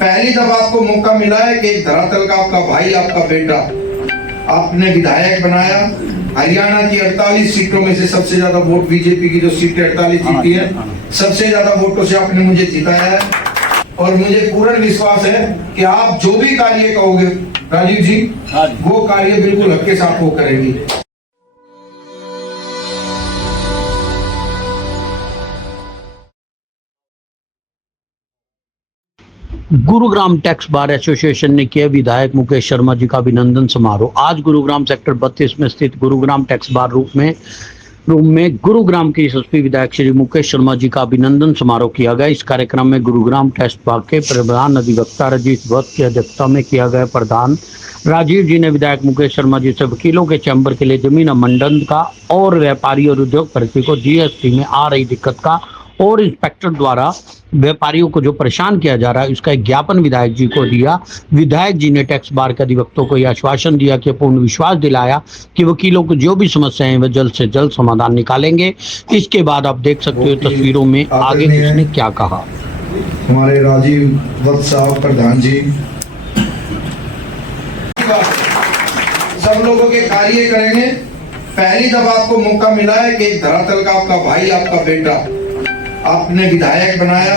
पहली दफा आपको मौका मिला है कि एक धरातल का आपका भाई, आपका बेटा आपने विधायक बनाया। हरियाणा की 48 सीटों में से सबसे ज्यादा वोट बीजेपी की जो सीटें 48 जीती है, सबसे ज्यादा वोटों से आपने मुझे जिताया है। और मुझे पूर्ण विश्वास है कि आप जो भी कार्य कहोगे राजीव जी, वो कार्य बिल्कुल हक के साथ वो करेंगी। गुरुग्राम टैक्स बार एसोसिएशन ने किया विधायक मुकेश शर्मा जी का अभिनंदन समारोह। आज गुरुग्राम सेक्टर 32 में स्थित गुरुग्राम टैक्स बार रूम में गुरुग्राम के यशस्वी विधायक श्री मुकेश शर्मा जी का अभिनंदन समारोह किया गया। इस कार्यक्रम में गुरुग्राम टैक्स बार के प्रधान अधिवक्ता रजीत भट्ट की अध्यक्षता में किया गया। प्रधान राजीव जी ने विधायक मुकेश शर्मा जी से वकीलों के चैम्बर के लिए जमीन आवंटन का और व्यापारी और उद्योगपति को जीएसटी में आ रही दिक्कत का और इंस्पेक्टर द्वारा व्यापारियों को जो परेशान किया जा रहा है उसका एक ज्ञापन विधायक जी को दिया। विधायक जी ने टैक्स बार के अधिवक्तों को यह आश्वासन दिया कि पूर्ण विश्वास दिलाया कि वकीलों को जो भी समस्याएं वह जल्द से जल्द समाधान निकालेंगे। इसके बाद आप देख सकते हो तस्वीरों में आगे किसने क्या कहा। हमारे राजीव भट्ट साहब प्रधान जी सब लोगों के कार्य करेंगे। पहली दफा आपको मौका मिला है कि एक धरातल का आपका भाई, आपका बेटा आपने विधायक बनाया।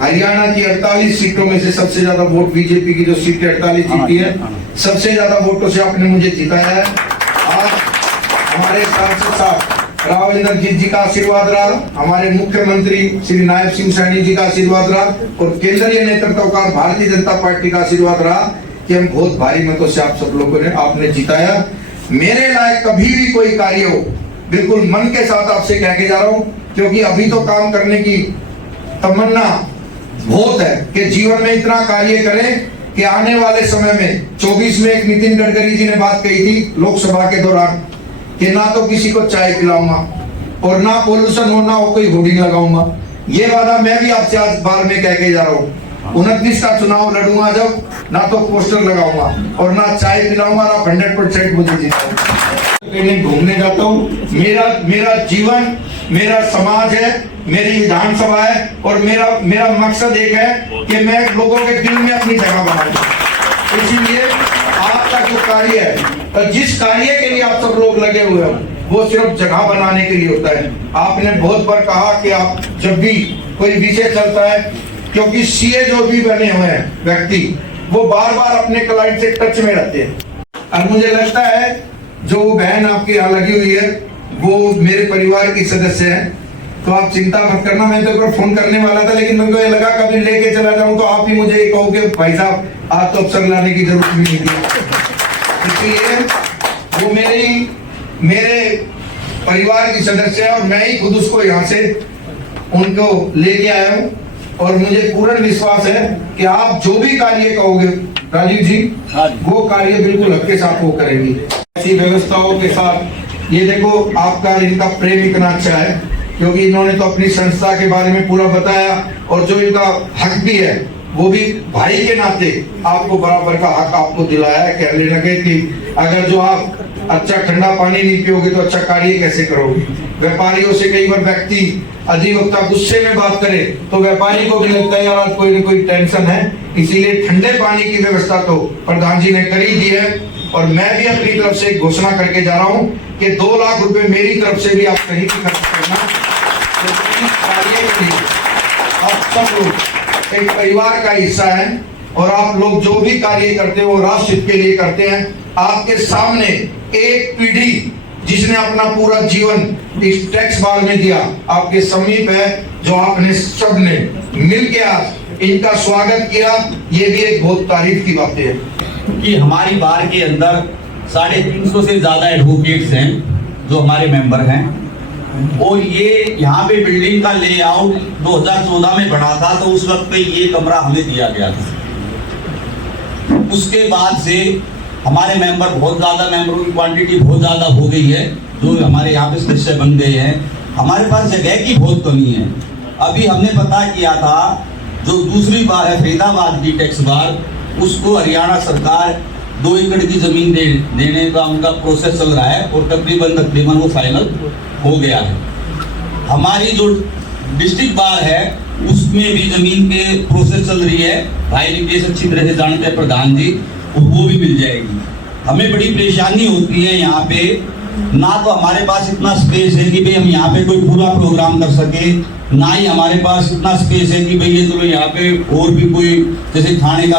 हरियाणा की 48 सीटों में से सबसे ज्यादा वोट बीजेपी की जो सीटें 48 जीती है, सबसे ज्यादा वोटों से आपने मुझे जिताया है। आज हमारे सांसद साहब राव इंद्रजीत जी का आशीर्वाद रहा, हमारे मुख्यमंत्री श्री नायब सिंह सैनी जी का आशीर्वाद रहा और केंद्रीय नेतृत्व का भारतीय जनता पार्टी का आशीर्वाद रहा कि हम बहुत भारी मतों से आप सब लोगों ने आपने जिताया। मेरे लायक कभी भी कोई कार्य हो, बिल्कुल मन के साथ आपसे कह के जा रहा हूं, क्योंकि अभी तो काम करने की तमन्ना बहुत है कि जीवन में इतना कार्य करें कि आने वाले समय में 24 में एक नितिन गडकरी जी ने बात कही थी लोकसभा के दौरान कि ना तो किसी को चाय पिलाऊंगा और ना पोल्यूशन हो, ना हो कोई होर्डिंग लगाऊंगा। ये वादा मैं भी आपसे आज बार में कह के जा रहा हूँ। 29 का चुनाव लड़ूंगा जब, ना तो पोस्टर लगाऊंगा और ना चाय पिलाऊंगा, ना 100% मुझे जीताऊंगा। घूमने जाता हूँ, मेरा जीवन मेरा समाज है, मेरी विधानसभा है और मेरा मकसद एक है कि मैं लोगों के दिल में अपनी जगह बनाऊं। इसीलिए आपका जो कार्य है, जिस कार्य के लिए आप सब लोग लगे हुए हो, वो सिर्फ जगह बनाने के लिए होता है। आपने बहुत बार कहा कि आप जब भी कोई विषय चलता है, क्योंकि सीए जो भी बने हुए हैं व्यक्ति, वो बार बार अपने क्लाइंट से टच में रहते हैं। और मुझे लगता है जो बहन आपकी यहाँ लगी हुई है वो मेरे परिवार की सदस्य है, तो आप चिंता मत करना। मैं तो फोन करने वाला था, लेकिन मेरे को ये लगा कभी लेके चला जाऊं तो आप ही मुझे कहोगे भाई साहब आज तो अफसर लाने की जरूरत भी नहीं थी। इसलिए वो मेरे परिवार की सदस्य है और मैं ही खुद उसको यहाँ से उनको लेके आया हूँ। और मुझे पूर्ण विश्वास है कि आप जो भी कार्य कहोगे राजीव जी, वो कार्य बिल्कुल हक के साथ वो करेंगी। ऐसी व्यवस्थाओं के साथ ये देखो आपका इनका प्रेम इतना अच्छा है, क्योंकि इन्होंने तो अपनी संस्था के बारे में पूरा बताया और जो इनका हक भी है वो भी भाई के नाते आपको बराबर का हक आपको दिलाया है। कह लेना कि अगर जो आप अच्छा ठंडा पानी नहीं पियोगे तो अच्छा कार्य कैसे करोगे। व्यापारियों से कई बार व्यक्ति अधिवक्ता गुस्से में बात करे तो व्यापारी को भी लगता है यार कोई न कोई टेंशन है, इसीलिए ठंडे पानी की व्यवस्था तो प्रधान जी ने कर ही दी है। और मैं भी अपनी तरफ से घोषणा करके जा रहा हूँ कि 2 लाख रुपए मेरी तरफ से भी आप कहीं भी खर्च करना, तो इस कार्य के लिए आप सब लोग एक परिवार का हिस्सा है और आप लोग जो भी कार्य करते हो राष्ट्र हित के लिए करते हैं। आपके सामने एक पीढ़ी जिसने अपना पूरा जीवन इस टैक्स बार में दिया आपके समीप है, जो आपने सबने मिलकर आज इनका स्वागत किया, ये भी एक बहुत तारीफ की बात है कि हमारी बार के अंदर 350 से ज्यादा एडवोकेट्स हैं जो हमारे मेंबर हैं। और ये यहाँ पे बिल्डिंग का लेआउट 2014 में बना था, तो उस वक्त पे ये कमरा हमें दिया गया था। उसके बाद से हमारे मेंबर बहुत ज्यादा, मेंबरों की क्वांटिटी बहुत ज्यादा हो गई है, जो हमारे यहाँ पे सदस्य बन गए हैं। हमारे पास जगह की बहुत कमी है। अभी हमने पता किया था जो दूसरी बार है फरीदाबाद की टैक्स बार, उसको हरियाणा सरकार 2 एकड़ की जमीन देने का उनका प्रोसेस चल रहा है और तकरीबन वो फाइनल हो गया है। हमारी जो डिस्ट्रिक्ट बार है उसमें भी जमीन के प्रोसेस चल रही है। भाई निकेश अच्छी तरह से जानते हैं प्रधान जी, और वो भी मिल जाएगी। हमें बड़ी परेशानी होती है यहाँ पे, ना तो हमारे पास इतना स्पेस है कि भाई हम यहाँ पे कोई पूरा प्रोग्राम कर सके, ना ही हमारे पास इतना स्पेस है कि भाई ये चलो यहाँ पे और भी कोई जैसे खाने का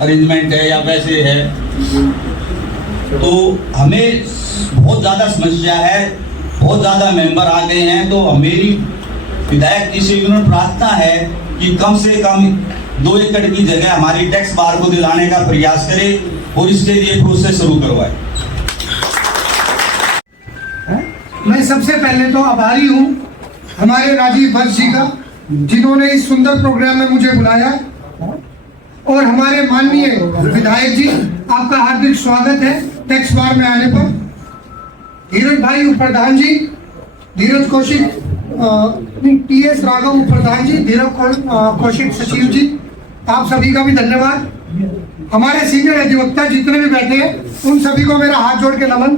अरेंजमेंट है या वैसे है। तो हमें बहुत ज़्यादा समस्या है, बहुत ज़्यादा मेंबर आ गए हैं। तो मेरी विधायक जी से प्रार्थना है कि कम से कम 2 एकड़ की जगह हमारी टैक्स बार को दिलाने का प्रयास करें और इसके लिए प्रोसेस शुरू करवाएं। मैं सबसे पहले तो आभारी हूँ हमारे राजीव भट्ट जी का, जिन्होंने इस सुंदर प्रोग्राम में मुझे बुलाया, और हमारे माननीय विधायक जी, आपका हार्दिक स्वागत है टैक्स बार में आने पर। धीरज भाई उप प्रधान जी, धीरज कौशिक TS राघव उप प्रधान जी, धीरज कौशिक सचिव जी, आप सभी का भी धन्यवाद। हमारे सीनियर अधिवक्ता जितने भी बैठे हैं उन सभी को मेरा हाथ जोड़ के नमन।